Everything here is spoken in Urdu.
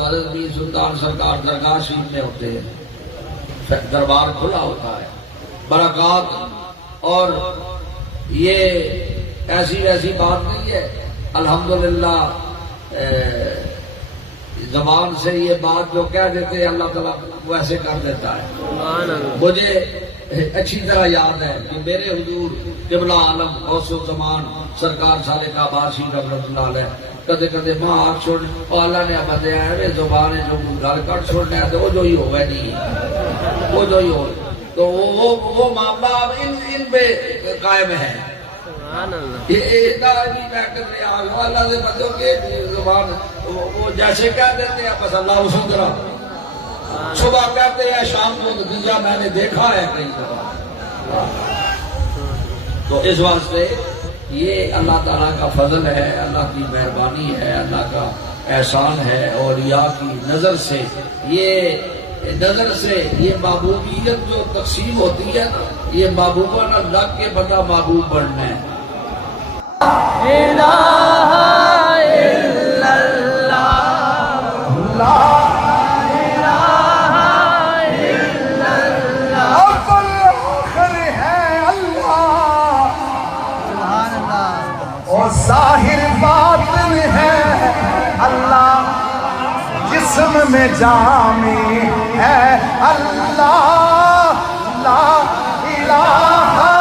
حضرت میر سلطان سرکار درگاہ شریف میں ہوتے ہیں، دربار کھلا ہوتا ہے، برکات. اور یہ ایسی ویسی بات نہیں ہے، الحمدللہ زبان سے یہ بات جو کہہ دیتے ہیں اللہ تعالیٰ ویسے کر دیتا ہے. مجھے اچھی طرح یاد ہے کہ میرے حضور قبلہ عالم غوث الزمان سرکار صالح عباسی رحمۃ اللہ علیہ کدے کدے ماں آگ چھوڑ اور اللہ نے بندے ایویں زبان جو گل کر چھوڑنا ہے تو وہ جو ہی ہوئے نہیں، وہ جو ہی ہو تو وہ معاملہ اب ان پہ قائم ہے. اللہ سے بندوں کے زبان وہ جیسے کہہ دیتے ہیں بس اللہ اسی طرح، صبح کہتے ہیں شام کو نتیجہ میں نے دیکھا ہے کئی دفعہ. تو اس واسطے یہ اللہ تعالیٰ کا فضل ہے، اللہ کی مہربانی ہے، اللہ کا احسان ہے. اولیاء کی نظر سے یہ محبوبیت جو تقسیم ہوتی ہے یہ محبوبانہ لگ کے بندہ محبوب بننا ہے. الہ الا اللہ، لا الہ الا اللہ، اول آخر ہے اللہ، سبحان اللہ، اور ظاہر باطن ہے اللہ، جسم میں جامع ہے اللہ، لا الہ